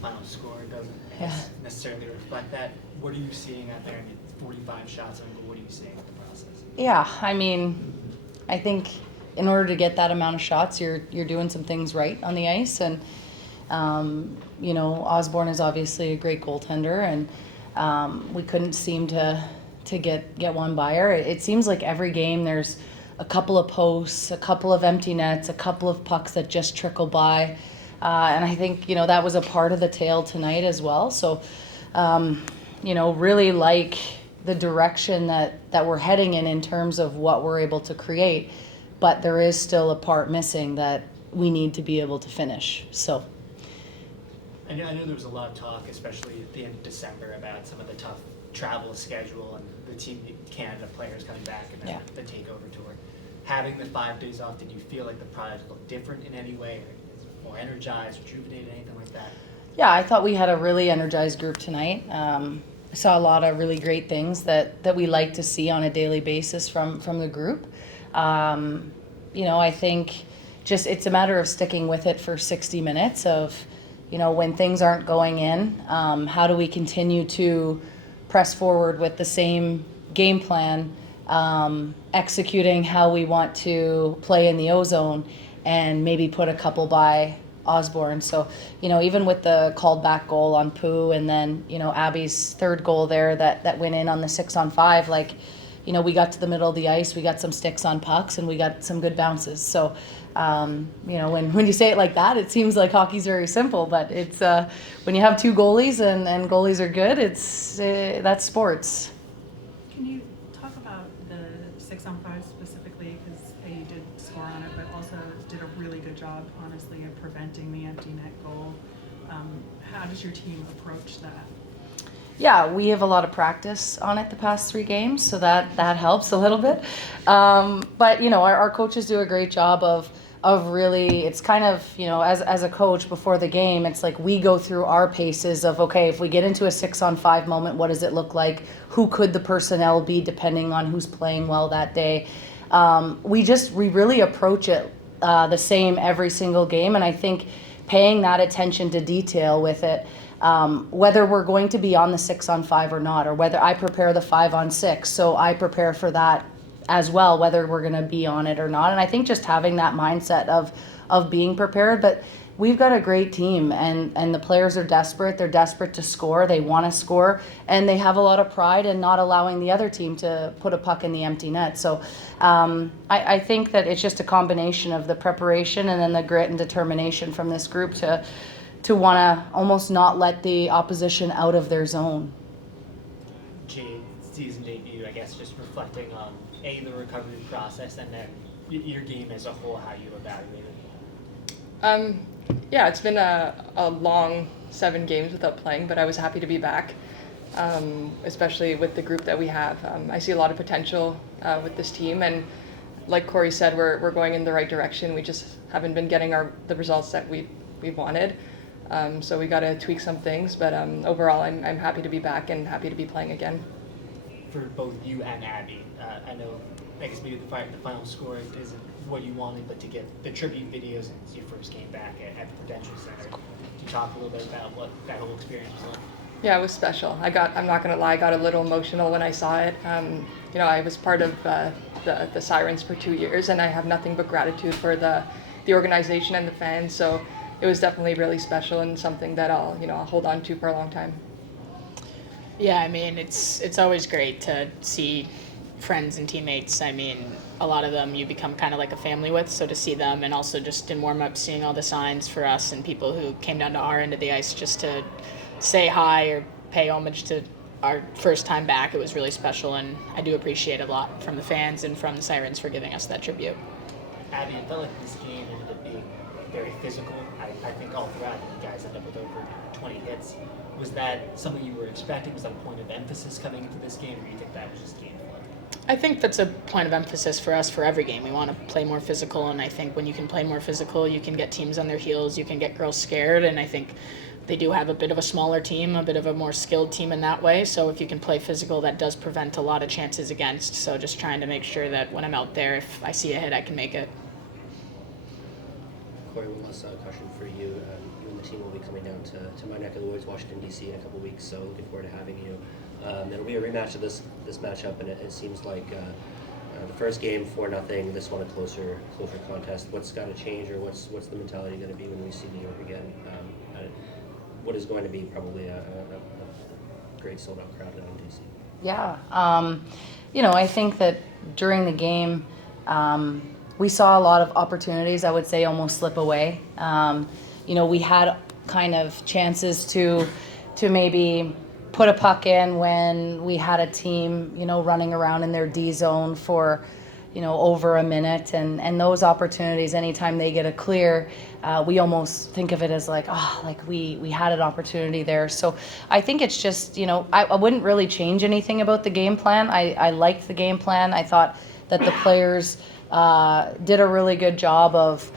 final score doesn't Yeah. necessarily reflect that. What are you seeing out there? I mean, 45 shots on goal. What are you seeing with the process? Yeah, I mean, I think in order to get that amount of shots, you're doing some things right on the ice, and you know, Osborne is obviously a great goaltender, and we couldn't seem to get one by her. It seems like every game there's a couple of posts, a couple of empty nets, a couple of pucks that just trickle by, and I think, you know, that was a part of the tale tonight as well. So, you know, really like the direction that we're heading in terms of what we're able to create, but there is still a part missing that we need to be able to finish. So I know there was a lot of talk, especially at the end of December, about some of the tough travel schedule and the Team Canada players coming back and then the takeover tour. Having the 5 days off, did you feel like the product looked different in any way? Is it more energized, rejuvenated, anything like that? yeah, I thought we had a really energized group tonight. I saw a lot of really great things that we like to see on a daily basis from the group. You know, I think just it's a matter of sticking with it for 60 minutes of, you know, when things aren't going in, how do we continue to press forward with the same game plan, executing how we want to play in the O-zone, and maybe put a couple by Osborne. So, you know, even with the called back goal on Pooh, and then, you know, Abby's third goal there that went in on the 6-on-5, like, you know, we got to the middle of the ice, we got some sticks on pucks, and we got some good bounces. So, you know, when you say it like that, it seems like hockey's very simple, but it's when you have two goalies and goalies are good, it's that's sports. Can you talk about the 6-on-5 specifically, because you did score on it, but also did a really good job, honestly, of preventing the empty net goal. How does your team approach that? Yeah, we have a lot of practice on it the past 3 games, so that helps a little bit. But, you know, our coaches do a great job of really, it's kind of, you know, as a coach before the game, it's like we go through our paces of, okay, if we get into a 6-on-5 moment, what does it look like? Who could the personnel be depending on who's playing well that day? We really approach it the same every single game, and I think paying that attention to detail with it, whether we're going to be on the 6-on-5 or not, or whether I prepare the 5-on-6, so I prepare for that as well, whether we're going to be on it or not. And I think just having that mindset of being prepared. But we've got a great team, and the players are desperate. They're desperate to score. They want to score, and they have a lot of pride in not allowing the other team to put a puck in the empty net. So I think that it's just a combination of the preparation and then the grit and determination from this group to want to almost not let the opposition out of their zone. Jade, season debut, I guess, just reflecting on the recovery process and then your game as a whole, how you evaluate it. Yeah, it's been a long 7 games without playing, but I was happy to be back, especially with the group that we have. I see a lot of potential with this team, and like Corey said, we're going in the right direction. We just haven't been getting the results that we wanted. So we got to tweak some things, but overall, I'm happy to be back and happy to be playing again. For both you and Abby, I know, I guess maybe the final score isn't what you wanted, but to get the tribute videos since you first came back at the Prudential Center, can you talk a little bit about what that whole experience was like? Yeah, it was special. I'm not gonna lie, I got a little emotional when I saw it. You know, I was part of the Sirens for 2 years, and I have nothing but gratitude for the organization and the fans. So it was definitely really special and something that I'll hold on to for a long time. Yeah, I mean, it's always great to see friends and teammates. I mean, a lot of them you become kind of like a family with, so to see them, and also just in warm-up seeing all the signs for us and people who came down to our end of the ice just to say hi or pay homage to our first time back, it was really special, and I do appreciate a lot from the fans and from the Sirens for giving us that tribute. Abby, it felt like this game ended up being very physical. I think all throughout you guys ended up with over 20 hits. Was that something you were expecting? Was that a point of emphasis coming into this game, or do you think that was just game flow? I think that's a point of emphasis for us for every game. We want to play more physical, and I think when you can play more physical, you can get teams on their heels, you can get girls scared, and I think they do have a bit of a smaller team, a bit of a more skilled team in that way. So if you can play physical, that does prevent a lot of chances against. So just trying to make sure that when I'm out there, if I see a hit, I can make it. Corey, one last question for you. You and the team will be coming down to my neck of the woods, Washington, D.C. in a couple weeks, so looking forward to having you. It'll be a rematch of this matchup, and it seems like the first game 4-0, this one a closer contest. What's got to change, or what's the mentality going to be when we see New York again? What is going to be probably a great sold-out crowd down in D.C. Yeah, I think that during the game, we saw a lot of opportunities, I would say, almost slip away. We had kind of chances to maybe put a puck in when we had a team, running around in their D zone for, over a minute. And those opportunities, anytime they get a clear, we almost think of it as like, we had an opportunity there. So I think it's just, I wouldn't really change anything about the game plan. I liked the game plan. I thought that the players did a really good job of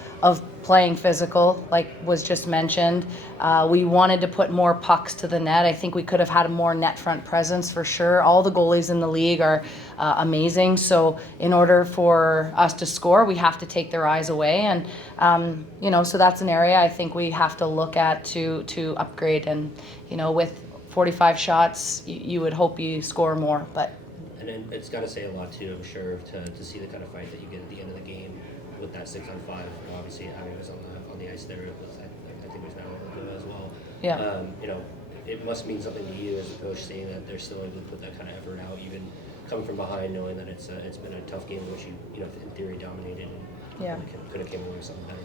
playing physical, like was just mentioned. We wanted to put more pucks to the net. I think we could have had a more net front presence for sure. All the goalies in the league are amazing. So in order for us to score, we have to take their eyes away. And, so that's an area I think we have to look at to upgrade. And, with 45 shots, you would hope you score more. But And then it's got to say a lot too, I'm sure, to see the kind of fight that you get at the end of the game with that 6-on-5. Obviously, it was on the ice there. It was, I think it was now as well. yeah. It must mean something to you as a coach, seeing that they're still able to put that kind of effort out, even coming from behind, knowing that it's been a tough game in which you in theory dominated and Yeah. could have came away with something better.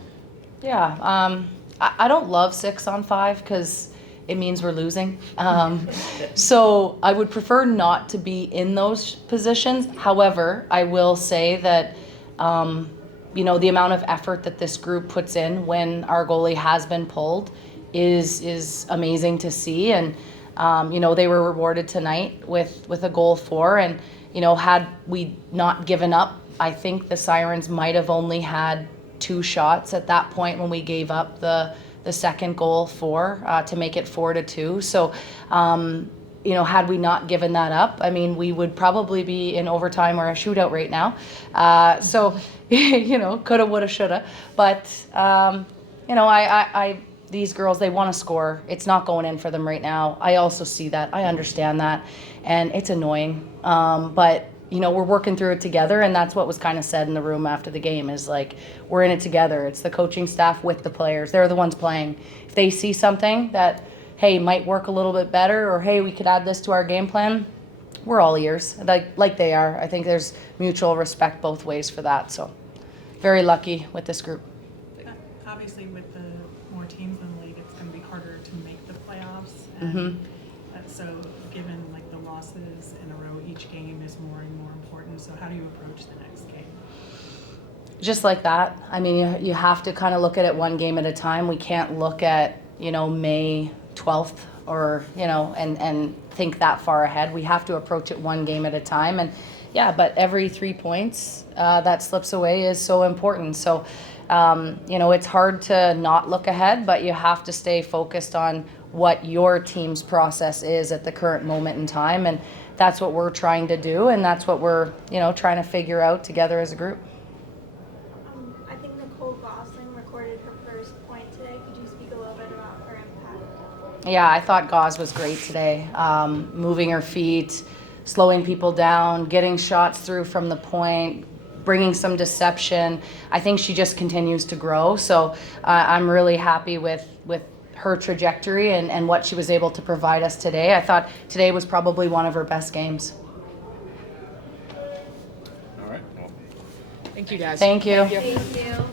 Yeah, I don't love 6-on-5 because it means we're losing. So I would prefer not to be in those positions. However, I will say that, the amount of effort that this group puts in when our goalie has been pulled is amazing to see. And, they were rewarded tonight with a goal for. And, had we not given up, I think the Sirens might have only had 2 shots at that point when we gave up the second goal for to make it 4-2. So, had we not given that up, I mean, we would probably be in overtime or a shootout right now. So, coulda, woulda, shoulda. But, these girls, they want to score. It's not going in for them right now. I also see that. I understand that. And it's annoying. But, we're working through it together. And that's what was kind of said in the room after the game is like, we're in it together. It's the coaching staff with the players. They're the ones playing. If they see something that, hey, might work a little bit better, or hey, we could add this to our game plan, we're all ears, like they are. I think there's mutual respect both ways for that. So very lucky with this group. Obviously, with the more teams in the league, it's going to be harder to make the playoffs. And so given like the losses in a row, each game is more and more important. So how do you approach the next game? Just like that. I mean, you have to kind of look at it one game at a time. We can't look at, May 12th or, and think that far ahead. We have to approach it one game at a time. And yeah, but every 3 points that slips away is so important. So, it's hard to not look ahead, but you have to stay focused on what your team's process is at the current moment in time. And that's what we're trying to do. And that's what we're, trying to figure out together as a group. I think Nicole Gosling recorded her first point today. Could you speak a little bit about her impact? Yeah, I thought Gauze was great today. Moving her feet, slowing people down, getting shots through from the point, bringing some deception. I think she just continues to grow. So I'm really happy with her trajectory and what she was able to provide us today. I thought today was probably one of her best games. All right. Well, Thank you, guys. Thank you. Thank you.